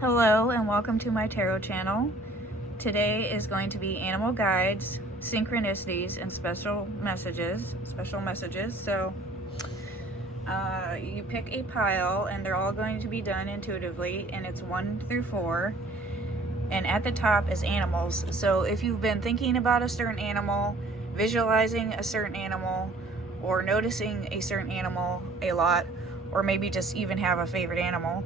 Hello and welcome to my tarot channel. Today is going to be animal guides, synchronicities, and special messages. So you pick a pile and they're all going to be done intuitively, and it's 1 through 4. And at the top is animals. So if you've been thinking about a certain animal, visualizing a certain animal, or noticing a certain animal a lot, or maybe just even have a favorite animal,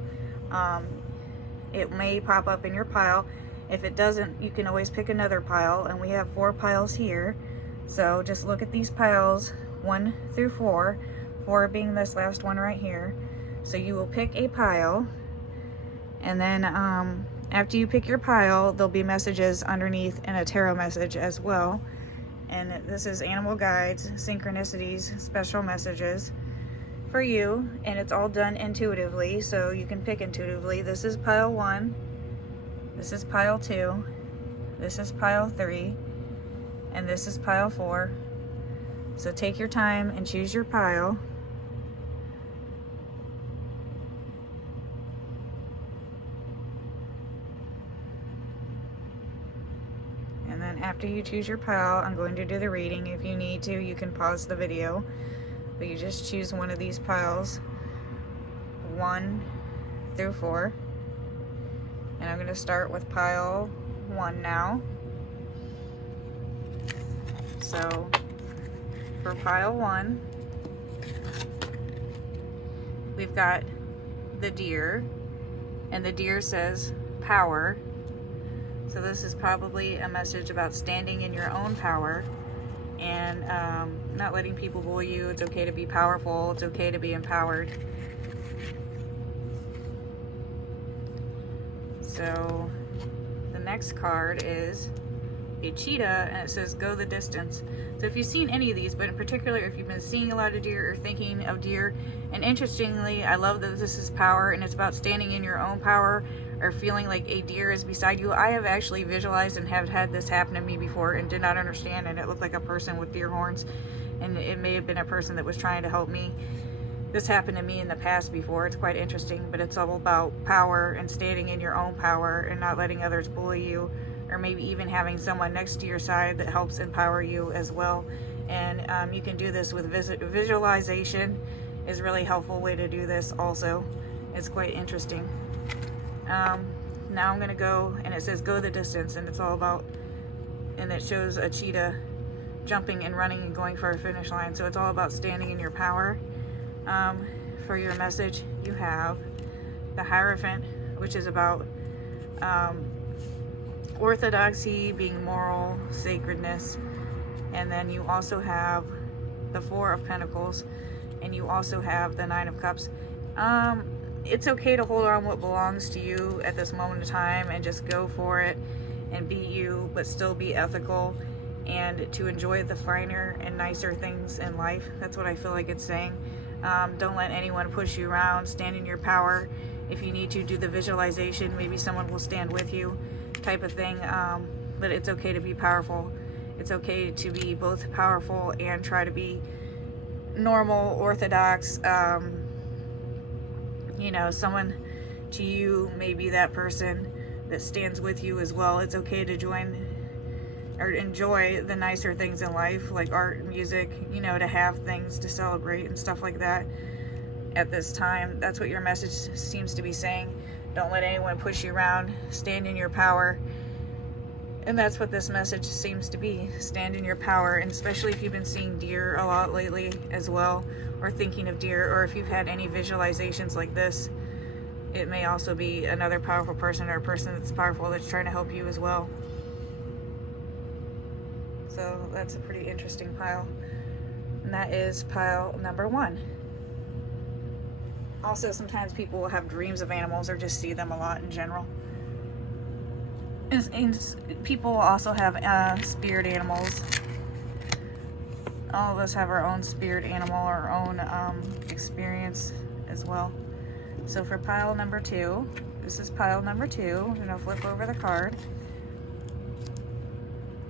it may pop up in your pile. If it doesn't, you can always pick another pile, and we have 4 piles here. So just look at these piles 1 through 4, 4 being this last one right here. So you will pick a pile, and then after you pick your pile, there'll be messages underneath and a tarot message as well. And this is animal guides, synchronicities, special messages for you, and it's all done intuitively, so you can pick intuitively. This is pile 1, this is pile 2, this is pile 3, and this is pile 4. So take your time and choose your pile. And then after you choose your pile, I'm going to do the reading. If you need to, you can pause the video. But you just choose one of these piles, 1 through 4. And I'm going to start with pile 1 now. So for pile 1, we've got the deer, and the deer says power. So this is probably a message about standing in your own power and not letting people bully you. It's okay to be powerful. It's okay to be empowered. So the next card is a cheetah, and it says go the distance. So if you've seen any of these, but in particular if you've been seeing a lot of deer or thinking of deer, and interestingly, I love that this is power and it's about standing in your own power or feeling like a deer is beside you. I have actually visualized and have had this happen to me before and did not understand, and it looked like a person with deer horns, and it may have been a person that was trying to help me. This happened to me in the past before. It's quite interesting, but it's all about power and standing in your own power and not letting others bully you, or maybe even having someone next to your side that helps empower you as well. And you can do this with visualization. Is a really helpful way to do this also. It's quite interesting. Now I'm gonna go, and it says go the distance, and it's all about, and it shows a cheetah jumping and running and going for a finish line. So it's all about standing in your power. For your message, you have the Hierophant, which is about orthodoxy, being moral, sacredness. And then you also have the 4 of Pentacles, and you also have the 9 of Cups. It's okay to hold on what belongs to you at this moment in time and just go for it and be you, but still be ethical, and to enjoy the finer and nicer things in life. That's what I feel like it's saying. Don't let anyone push you around. Stand in your power. If you need to, do the visualization. Maybe someone will stand with you, type of thing. But it's okay to be powerful. It's okay to be both powerful and try to be normal, orthodox. You know, someone to you may be that person that stands with you as well. It's okay to join or enjoy the nicer things in life, like art, music, you know, to have things to celebrate and stuff like that at this time. That's what your message seems to be saying. Don't let anyone push you around. Stand in your power. And that's what this message seems to be. Stand in your power. And especially if you've been seeing deer a lot lately as well, or thinking of deer, or if you've had any visualizations like this, it may also be another powerful person, or a person that's powerful that's trying to help you as well. So that's a pretty interesting pile. And that is pile number 1. Also, sometimes people will have dreams of animals or just see them a lot in general. And people also have spirit animals. All of us have our own spirit animal, our own experience as well. So for pile number 2, this is pile number 2. I'm gonna flip over the card.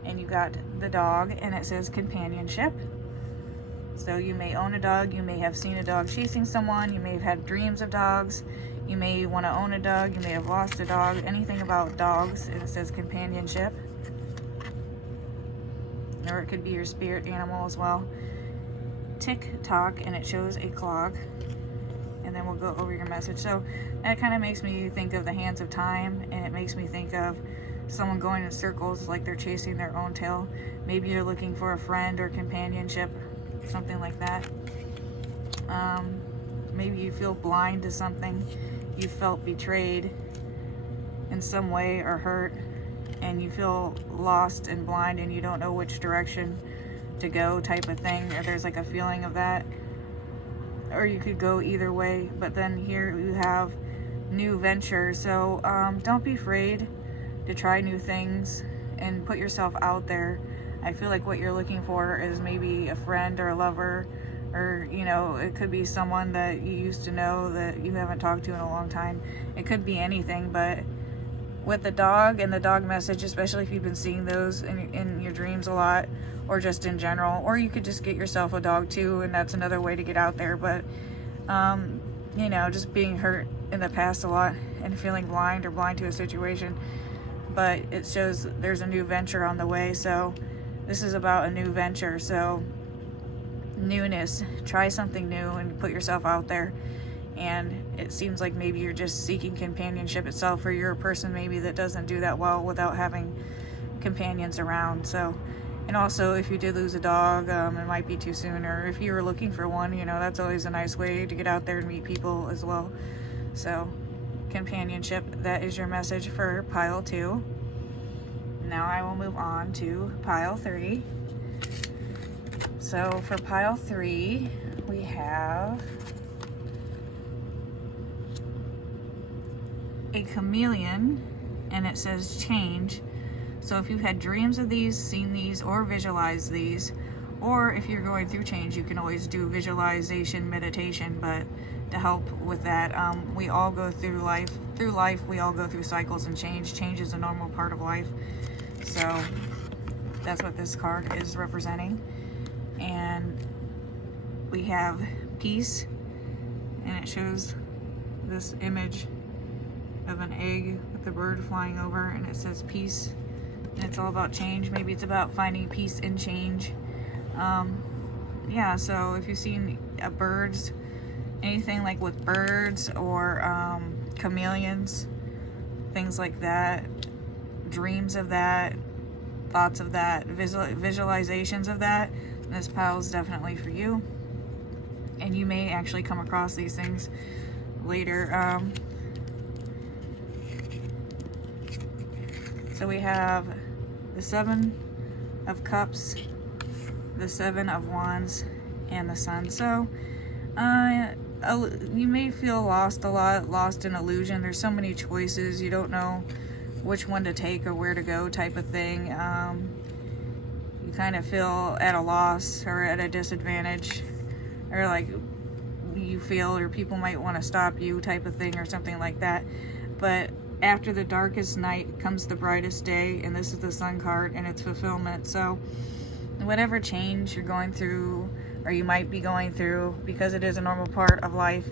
And you got the dog, and it says companionship. So you may own a dog, you may have seen a dog chasing someone, you may have had dreams of dogs, you may want to own a dog, you may have lost a dog, anything about dogs, and it says companionship. Or it could be your spirit animal as well. Tick tock, and it shows a clock. And then we'll go over your message. So that kind of makes me think of the hands of time, and it makes me think of someone going in circles like they're chasing their own tail. Maybe you're looking for a friend or companionship, something like that. Maybe you feel blind to something. You felt betrayed in some way or hurt, and you feel lost and blind and you don't know which direction to go, type of thing. Or there's like a feeling of that. Or you could go either way. But then here you have new venture. So don't be afraid to try new things and put yourself out there. I feel like what you're looking for is maybe a friend or a lover, or, you know, it could be someone that you used to know that you haven't talked to in a long time. It could be anything, but with the dog and the dog message, especially if you've been seeing those in your dreams a lot, or just in general, or you could just get yourself a dog too, and that's another way to get out there. But you know, just being hurt in the past a lot and feeling blind or blind to a situation, but it shows there's a new venture on the way. So this is about a new venture. So newness, try something new and put yourself out there. And it seems like maybe you're just seeking companionship itself, or you're a person maybe that doesn't do that well without having companions around. So, and also if you did lose a dog, it might be too soon, or if you were looking for one, you know, that's always a nice way to get out there and meet people as well. So companionship, that is your message for pile 2. Now I will move on to pile 3. So for pile 3, we have a chameleon, and it says change. So if you've had dreams of these, seen these, or visualized these, or if you're going through change, you can always do visualization meditation. But to help with that, we all go through life. Through life, we all go through cycles and change. Change is a normal part of life. So that's what this card is representing. And we have peace, and it shows this image of an egg with the bird flying over, and it says peace, and it's all about change. Maybe it's about finding peace in change. Yeah, so if you've seen birds, anything like with birds or chameleons, things like that, dreams of that, thoughts of that, visualizations of that, this pile is definitely for you. And you may actually come across these things later. So we have the 7 of Cups, the 7 of Wands, and the Sun. So you may feel lost a lot, lost in illusion. There's so many choices. You don't know which one to take or where to go, type of thing. You kind of feel at a loss or at a disadvantage, or like you feel, or people might want to stop you, type of thing, or something like that. But after the darkest night comes the brightest day, and this is the Sun card, and it's fulfillment. So whatever change you're going through, or you might be going through, because it is a normal part of life,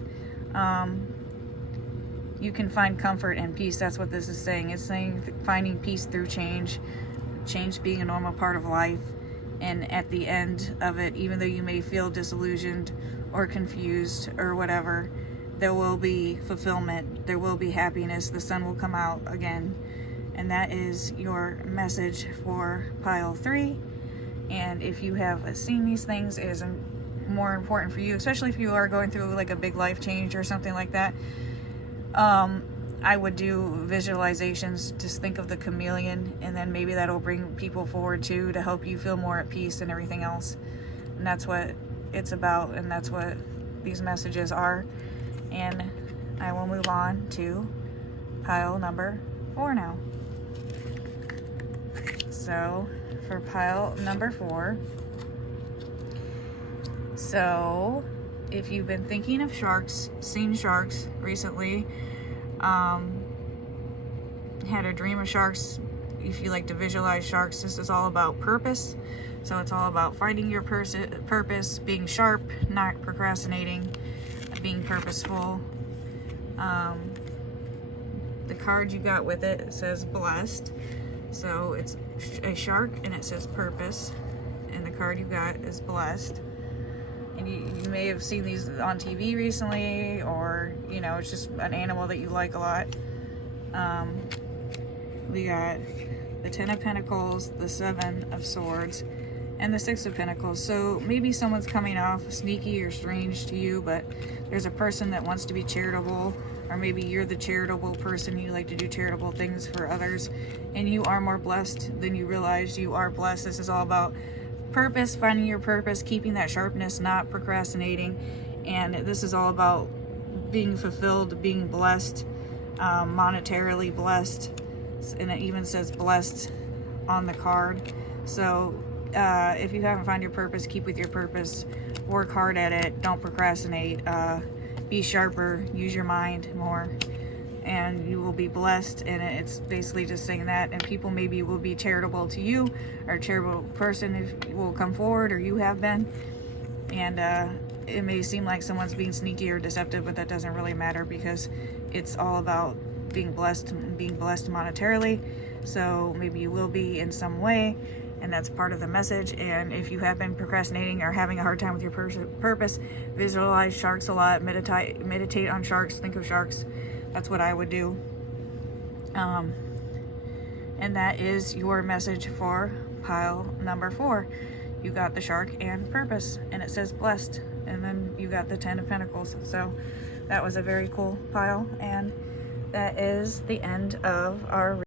you can find comfort and peace. That's what this is saying. It's saying finding peace through change, change being a normal part of life. And at the end of it, even though you may feel disillusioned or confused or whatever, there will be fulfillment, there will be happiness, the sun will come out again. And that is your message for pile 3. And if you have seen these things, it is more important for you, especially if you are going through like a big life change or something like that. I would do visualizations. Just think of the chameleon, and then maybe that'll bring people forward too, to help you feel more at peace and everything else. And that's what it's about, and that's what these messages are. And I will move on to pile number 4 now. So for pile number 4, so if you've been thinking of sharks, seen sharks recently, had a dream of sharks, if you like to visualize sharks, this is all about purpose. So it's all about finding your purpose, being sharp, not procrastinating, being purposeful. The card you got with it says blessed. So it's a shark and it says purpose. And the card you got is blessed. And you may have seen these on TV recently, or, you know, it's just an animal that you like a lot. We got the 10 of Pentacles, the 7 of Swords, and the 6 of Pentacles. So maybe someone's coming off sneaky or strange to you, but there's a person that wants to be charitable, or maybe you're the charitable person. You like to do charitable things for others, and you are more blessed than you realize you are blessed. This is all about purpose, finding your purpose, keeping that sharpness, not procrastinating. And this is all about being fulfilled, being blessed, monetarily blessed. And it even says blessed on the card. So if you haven't found your purpose, keep with your purpose, work hard at it, don't procrastinate, be sharper, use your mind more, and you will be blessed. And it's basically just saying that. And people maybe will be charitable to you, or a charitable person if will come forward, or you have been. And it may seem like someone's being sneaky or deceptive, but that doesn't really matter, because it's all about being blessed and being blessed monetarily. So maybe you will be in some way, and that's part of the message. And if you have been procrastinating or having a hard time with your purpose, visualize sharks a lot, meditate on sharks, think of sharks. That's what I would do. And that is your message for pile number 4. You got the shark and purpose, and it says blessed, and then you got the 10 of Pentacles. So that was a very cool pile, and that is the end of our reading.